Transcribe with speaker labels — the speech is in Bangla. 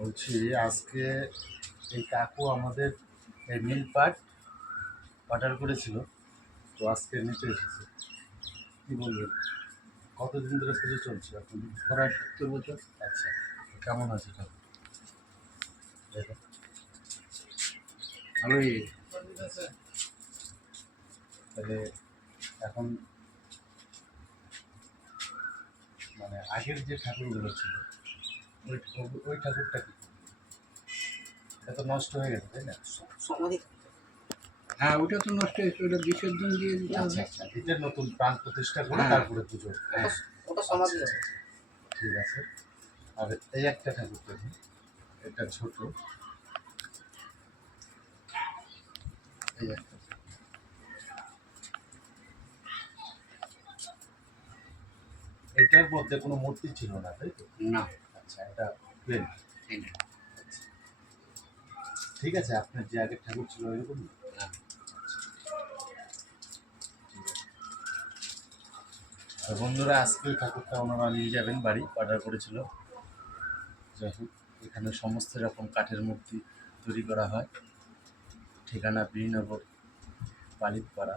Speaker 1: বলছি, আজকে এই কাকু আমাদের এই মিল পাট অর্ডার করেছিল, তো আজকে নিতে এসেছে। কী বলবেন? কতদিন ধরে পুজো চলছে আপনি
Speaker 2: প্রায় সত্তর বছর?
Speaker 1: আচ্ছা কেমন আছে ঠাকুর
Speaker 2: ভালোই
Speaker 1: তাহলে এখন মানে আগের যে ঠাকুরগুলো ছিল ওই ঠাকুরটা কি? এটা তো নষ্ট হয়ে গেছে তাই না?
Speaker 2: হ্যাঁ ওটা তো নষ্ট হয়েছে ওটা বিসর্জন দিয়ে দিতে হবে।
Speaker 1: আচ্ছা আচ্ছা। এটা নতুন প্রাণ প্রতিষ্ঠা করে
Speaker 2: হ্যাঁ।
Speaker 1: তারপরে পুজো।
Speaker 2: হ্যাঁ।
Speaker 3: ওটা সমাধি হবে।
Speaker 1: ঠিক আছে। আর এই একটা ঠাকুর দেখুন এটা ছোট। এই একটা। এটার মধ্যে কোনো মূর্তি ছিল না তাই তো?
Speaker 2: না।
Speaker 1: আচ্ছা এটা প্লেন ঠিক আছে আপনার যে আগের ঠাকুর ছিল এরকম। তো বন্ধুরা আজকে ঠাকুরটা ওনারা নিয়ে যাবেন বাড়ি অর্ডার করেছিল। যাই হোক এখানে সমস্ত রকম কাঠের মূর্তি তৈরি করা হয়। ঠিকানা বীরনগর পালিতপাড়া।